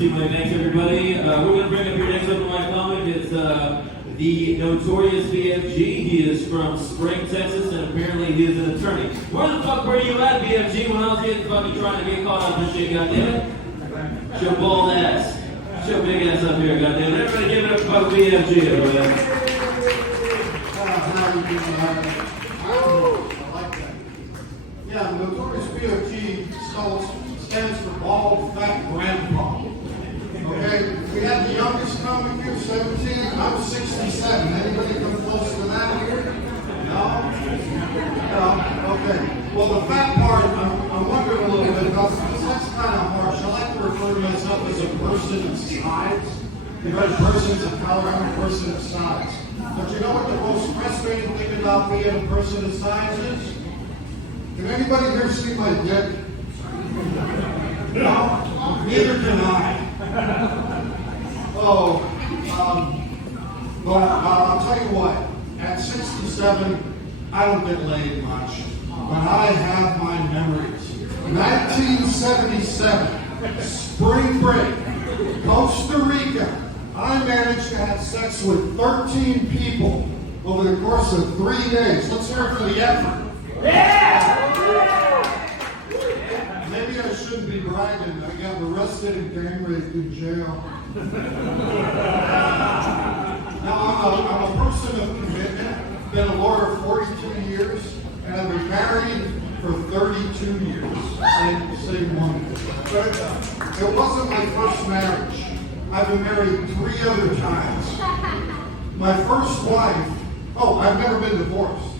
Thanks, everybody. We're going to bring up your next open mic comic. It's the Notorious BFG. He is from Spring, Texas, and apparently he is an attorney. Where the fuck were you at, BFG, when I was getting fucking trying to get caught up in shit, goddammit? Show bald ass. Show big ass up here, goddammit. Everybody give it up for BFG, everybody. How you doing, I like that. Yeah, the Notorious BFG stands for Bald Fat Grandpa. Okay, we had the youngest comic here, 17. I was 67. Anybody come close to that here? No? No? Okay. Well, the fat part, I'm wondering a little bit about, because that's kind of harsh. I like to refer to myself as a person of size. Because persons of color, I'm a person of size. But you know what the most frustrating thing about being a person of size is? Can anybody here see my dick? No? Neither can I. But I'll tell you what, at 67, I don't get laid much, but I have my memories. 1977, spring break, Costa Rica. I managed to have sex with 13 people over the course of 3 days. Let's hear it for the effort. Maybe I shouldn't be bragging. I got arrested and gang raped in jail. Now, I'm a person of commitment. Been a lawyer 42 years, and I've been married for 32 years. Same woman. But it wasn't my first marriage. I've been married 3 other times. My first wife, I've never been divorced.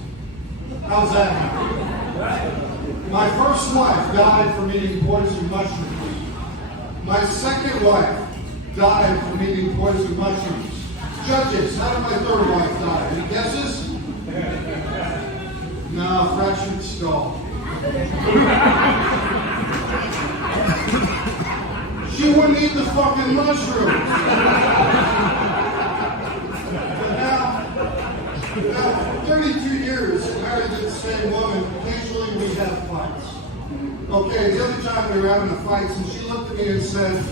How's that happen? My first wife died from eating poison mushrooms. My second wife died from eating poison mushrooms. Judges, how did my third wife die? Any guesses? No, fractured skull. She wouldn't eat the fucking mushrooms. But now, 32 years married to the same woman, occasionally we have fights. Okay, the other time we were having a fight, and she looked at me and said,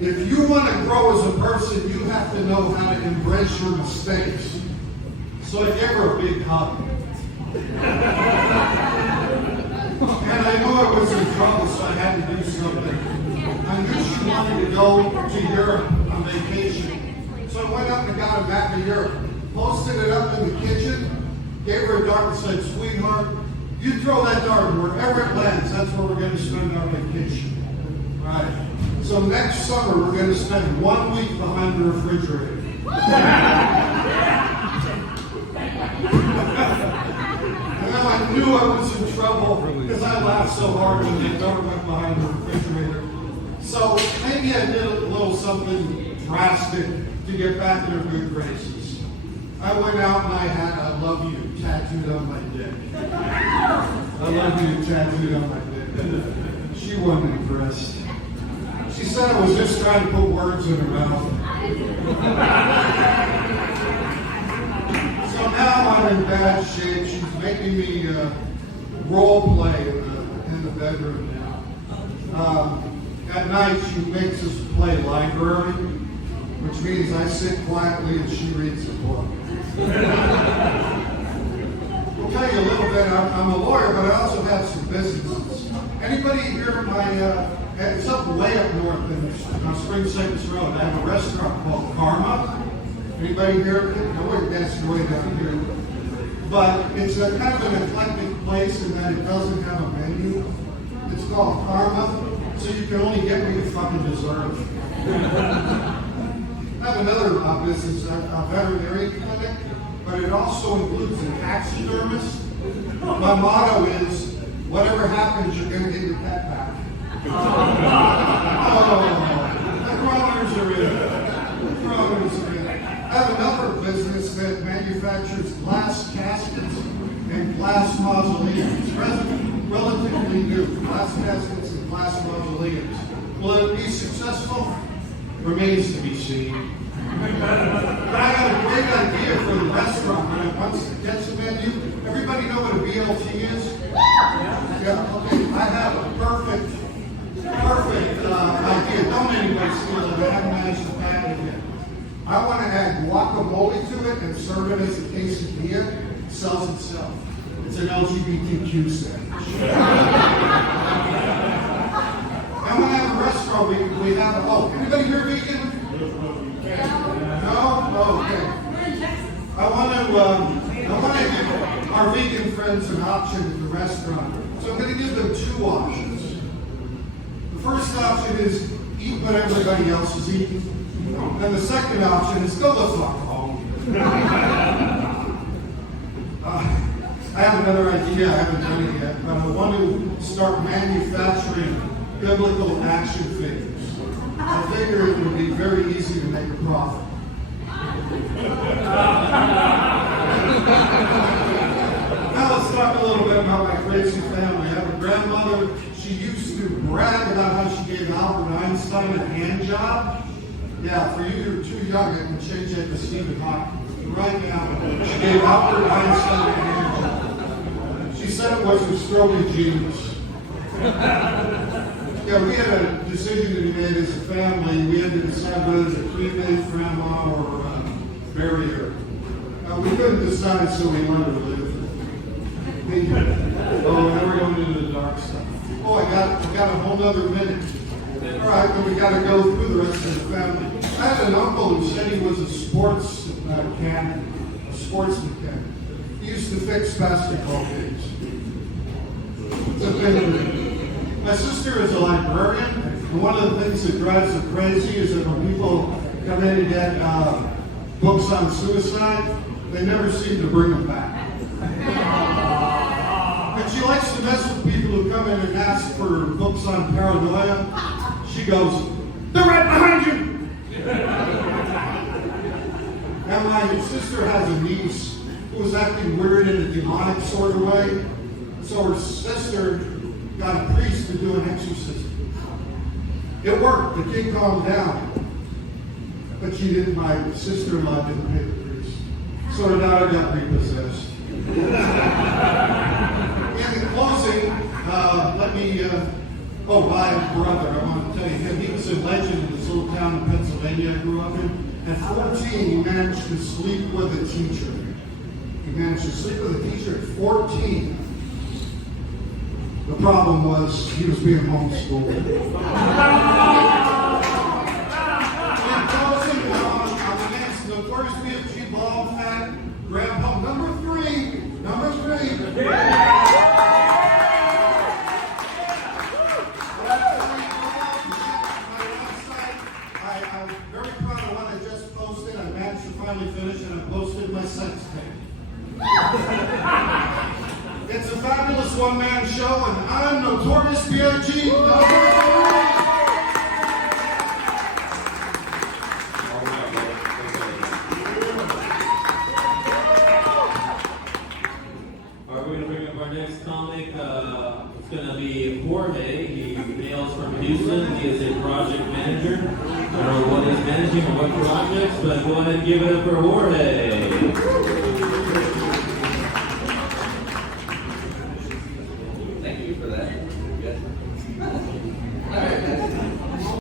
if you want to grow as a person, you have to know how to embrace your mistakes. So I gave her a big hug. And I knew I was in trouble, so I had to do something. I knew she wanted to go to Europe on vacation. So I went up and got a map of Europe, posted it up in the kitchen, gave her a dart and said, sweetheart, you throw that dart wherever it lands, that's where we're going to spend our vacation. Right. So next summer, we're going to spend 1 week behind the refrigerator. And then I knew I was in trouble because I laughed so hard when the dart went behind the refrigerator. So maybe I did a little something drastic to get back in her good graces. I went out and I had I love you tattooed on my dick. I love you tattooed on my dick. She wasn't impressed. She said I was just trying to put words in her mouth. So now I'm in bad shape. She's making me role play in the bedroom now. At night, she makes us play library, which means I sit quietly and she reads a book. I'll tell you a little bit. I'm a lawyer, but I also have some businesses. Anybody here it's up way up north on Spring Cypress Road. I have a restaurant called Karma. Anybody here? No, that's way down here. But it's a kind of an eclectic place in that it doesn't have a menu. It's called Karma. So you can only get what you fucking deserve. I have another business, a veterinary clinic, but it also includes a taxidermist. My motto is, whatever happens, you're going to get your pet back. The growlers are in. I have another business that manufactures glass caskets and glass mausoleums. Relatively new, glass caskets and glass mausoleums. Will it be successful? Remains to be seen. But I got a great idea for the restaurant when it wants to get some menu. Everybody know what a BLT is? Yeah, okay. I have a perfect idea. idea. Don't anybody steal it. I haven't managed to patent it yet. I want to add guacamole to it and serve it as a quesadilla. It sells itself. It's an LGBTQ sandwich. I want to have a restaurant. We have. Oh, anybody here vegan? No? Oh, okay. We're in Texas. I want to give our vegan friends an option at the restaurant. So I'm going to give them two options. The first option is eat what everybody else is eating. And the second option is go the fuck home. I have another idea, I haven't done it yet, but I want to start manufacturing biblical action figures. I figure it would be very easy to make a profit. Now let's talk a little bit about my crazy family. I have a grandmother. She used to brag about how she gave Albert Einstein a hand job. Yeah, for you who are too young, I can change that to Stephen Hawking. Right now, she gave Albert Einstein a hand job. She said it was her stroke of genius. Yeah, we had a decision to be made as a family. We had to decide whether to cremate grandma or bury her. We couldn't decide, so we let her live. Oh, now we're going into the dark stuff. Oh, I got a whole nother minute. All right, then we got to go through the rest of the family. I had an uncle who said he was a sports mechanic, a sports mechanic. He used to fix basketball games. It's a thing. My sister is a librarian, and one of the things that drives her crazy is that when people come in and get books on suicide, they never seem to bring them back. And she likes to mess with people who come in and ask for books on paranoia. She goes, "They're right behind you!" Now my sister has a niece who was acting weird in a demonic sort of way. So her sister got a priest to do an exorcism. It worked. The kid calmed down. But she didn't, my sister-in-law didn't pay the priest. So her daughter got repossessed. In closing, let me, my brother, I want to tell you him. He was a legend in this little town in Pennsylvania I grew up in. At 14, he managed to sleep with a teacher. He managed to sleep with a teacher at 14. The problem was he was being homeschooled. In closing, on the next Notorious B.F.G. bald fat grandpa, number three. I'm very proud of what I just posted. I managed to finally finish, and I posted my sex tape. It's a fabulous one-man show, and I'm Notorious B.I.G. We're going to bring up our next comic. It's going to be Jorge. He hails from Houston. He is a project manager. I don't know what he's managing or what projects, but go ahead and give it up for Jorge.